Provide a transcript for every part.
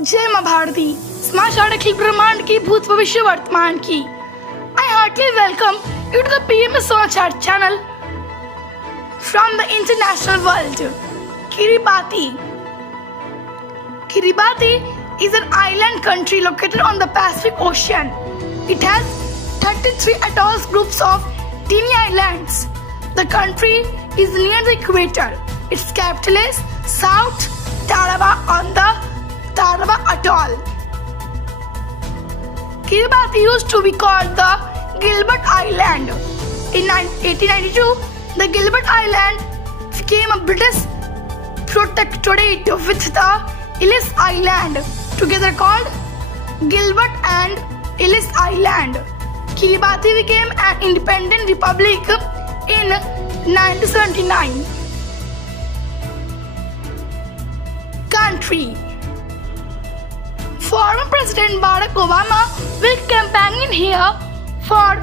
जय माँ भारती, समाचार अखिल ब्रह्मांड की भूत भविष्य वर्तमान की। I heartily welcome you to the PMS Samachar channel from the international world. Kiribati. Kiribati is an island country located on the Pacific Ocean. It has 33 atolls, groups of teeny islands. The country is near the equator. Its capital is South Tarawa on the Tarawa Atoll. Kiribati used to be called the Gilbert Island. In 1892, the Gilbert Island became a British protectorate with the Ellis Island, together called Gilbert and Ellis Island. Kiribati became an independent republic in 1979. Country. Former President Barack Obama will campaign here for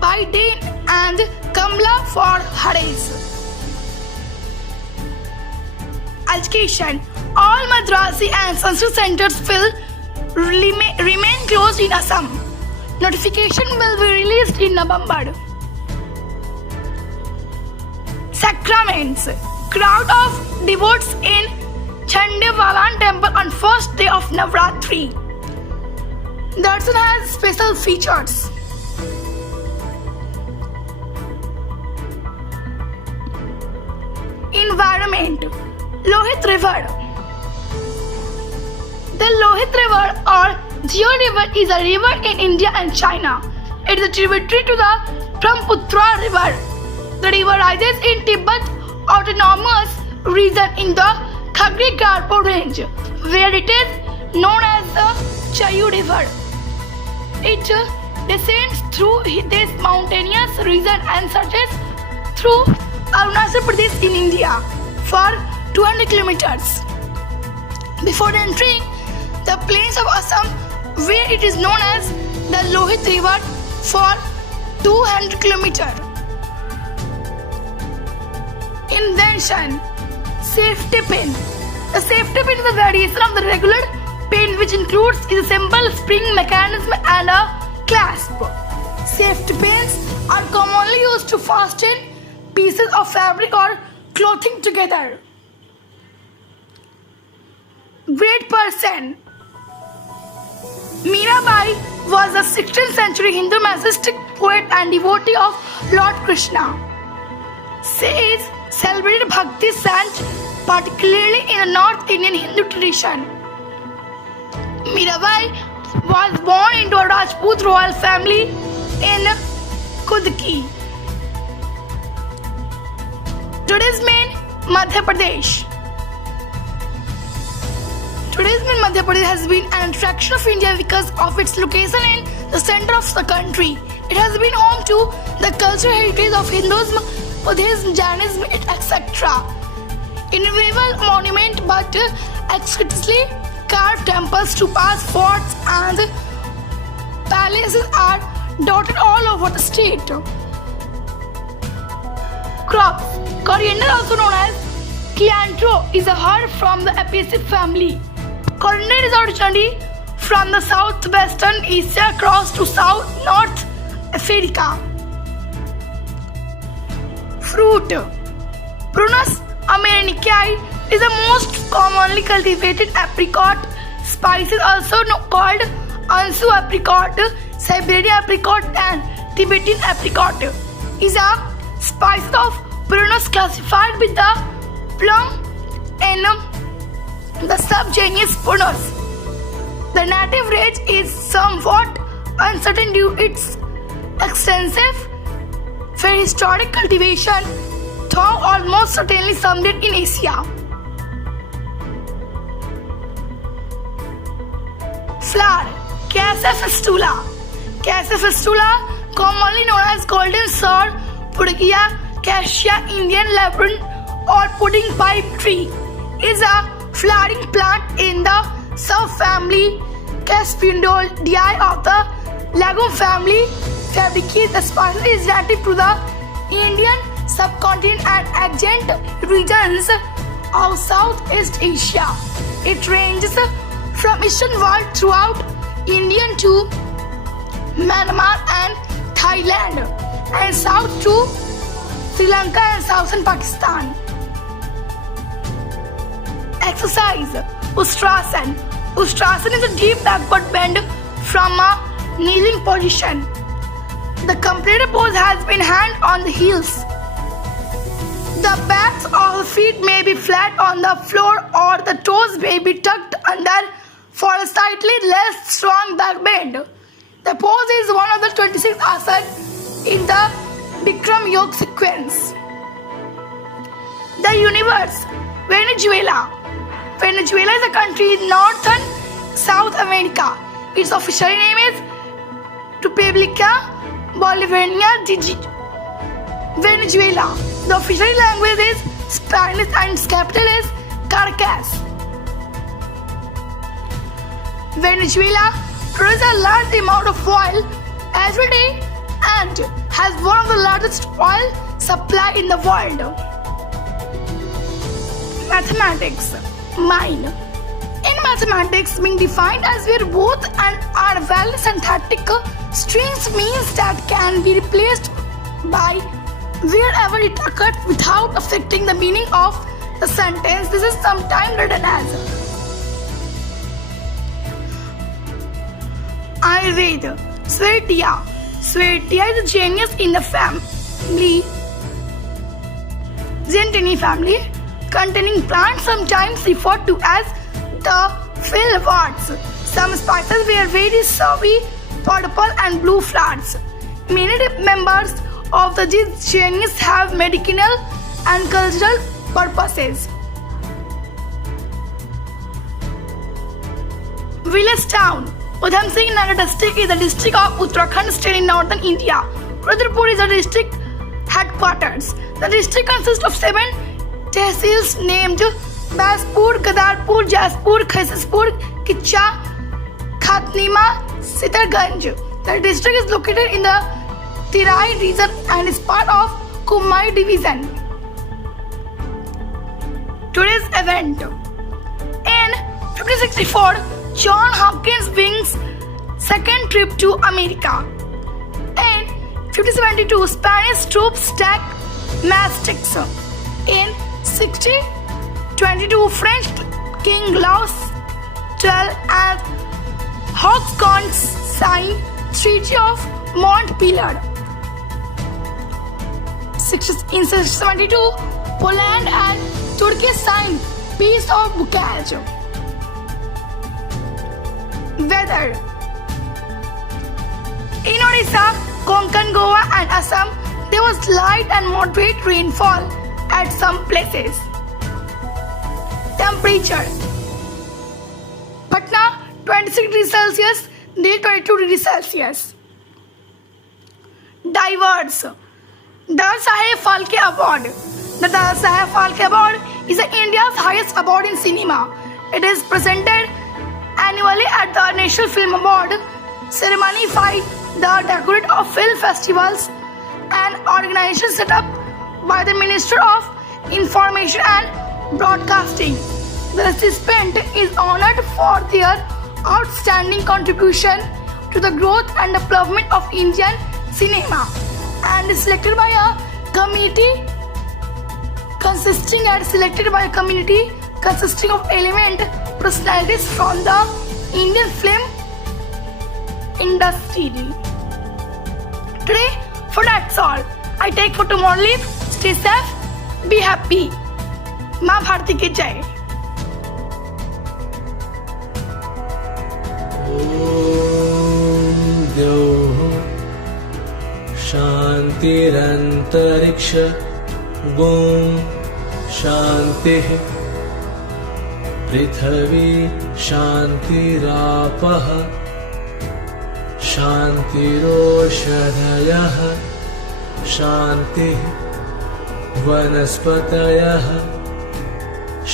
Biden and Kamala for Harris. Education. All Madrasi and Sanskrit centers will remain closed in Assam. Notification will be released in November. Sacraments. Crowd of devotees in Chandevalan temple on first day of Navratri. Darshan has special features. Environment. Lohit River. The Lohit River or Jio River is a river in India and China. It is a tributary to the Brahmaputra River. The river rises in Tibet Autonomous Region in the Khagri Garpo range, where it is known as the Chayu River. It descends through this mountainous region and surges through Arunachal Pradesh in India for 200 kilometers. Before entering the plains of Assam, where it is known as the Lohit River for 200 kilometers. Invention. Safety pin. The safety pin is a variation of the regular pin which includes a simple spring mechanism and a clasp. Safety pins are commonly used to fasten pieces of fabric or clothing together. Great person. Mirabai was a 16th century Hindu mystic poet and devotee of Lord Krishna. She is celebrated Bhakti saint, particularly in the North Indian Hindu tradition. Mirabai was born into a Rajput royal family in Kudki. Tourism in Madhya Pradesh. Tourism in Madhya Pradesh has been an attraction of India because of its location in the center of the country. It has been home to the cultural heritage of Hinduism, Buddhism, Jainism, etc. Innumerable monument but exquisitely carved temples, stupas, forts and palaces are dotted all over the state. Crops. Coriander, also known as Cilantro, is a herb from the Apiaceae family. Coriander is originally from the southwestern Asia across to North Africa. Fruit. Prunus americani is the most commonly cultivated apricot. Spices also called Ansu apricot, Siberian apricot and Tibetan apricot. Is a spice of Prunus classified with the plum in the subgenus Prunus. The native range is somewhat uncertain due to its extensive prehistoric cultivation, though almost certainly someday in Asia. Flower. Cassia fistula. Cassia fistula, commonly known as golden sword, Purgia, Cassia, Indian laburnum or pudding pipe tree, is a flowering plant in the subfamily Caspinodiae of the legume family Fabaceae. The species is native to the Indian subcontinent and adjacent regions of Southeast Asia. It ranges from eastern world throughout India to Myanmar and Thailand, and south to Sri Lanka and southern Pakistan. Exercise. Ustrasan. Ustrasan is a deep backward bend from a kneeling position. The completed pose has been hand on the heels. The backs of the feet may be flat on the floor or the toes may be tucked under for a slightly less strong back bend. The pose is one of the 26 asanas in the Bikram Yoga sequence. The universe. Venezuela. Venezuela is a country in northern South America. Its official name is República Bolivariana de Venezuela. The official language is Spanish and its capital is Caracas. Venezuela produces a large amount of oil every day and has one of the largest oil supply in the world. Mathematics. Mind. In mathematics, being defined as where both and are valid synthetic strings means that can be replaced by wherever it occurs without affecting the meaning of the sentence. This is sometimes written as Ayurveda. Swetia. Swetia is a genus in the family Zentini family, containing plants sometimes referred to as the fillworts. Some spices bear very savvy purple and blue flowers. Many members of the genus have medicinal and cultural purposes. Village town. Udham Singh Nagar district is a district of Uttarakhand state in northern India. Rudrapur is a district headquarters. The district consists of 7 tehsils named Baspur, Gadarpur, Jaspur, Khasaspur, Kicha, Khatnima, Sitarganj. The district is located in the Terai region and is part of Kumai division. Today's event. In 1564, John Hopkins begins second trip to America. In 1572, Spanish troops attack Mastix. In 1622, French King Louis XII and Hawkscon signed Treaty of Montpelier. In 1672, Poland and Turkey signed Peace of Bucharest. Weather. In Odisha, Konkan, Goa and Assam, there was light and moderate rainfall at some places. Temperature. Patna 26 degrees Celsius, Delhi 22 degrees Celsius. Diverse. Dada Saheb Phalke Award. The Dada Saheb Phalke Award is India's highest award in cinema. It is presented annually at the National Film Award ceremony by the Directorate of Film Festivals, an organization set up by the Minister of Information and Broadcasting. The recipient is honored for their outstanding contribution to the growth and development of Indian cinema and is selected by a committee consisting of eminent personalities from the Indian film industry. Today, for that's all. I take for tomorrow leave. Stay safe. Be happy. माँ भारती की जय. शान्तिरन्तरिक्ष गों शान्तिः पृथिवी शान्तिरापः शान्तिरोषधयः शान्तिः वनस्पतयः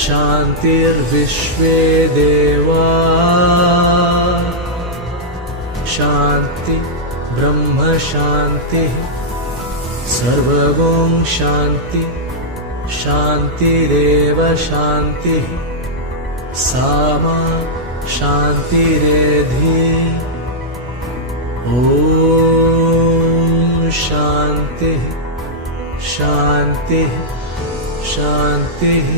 शान्तिर्विश्वे देवा शान्ति ब्रह्म शान्तिः सर्वगुं शान्ति शान्तिरेव शान्तिः सामा शान्तिरेधि ॐ शान्तिः शान्तिः शान्तिः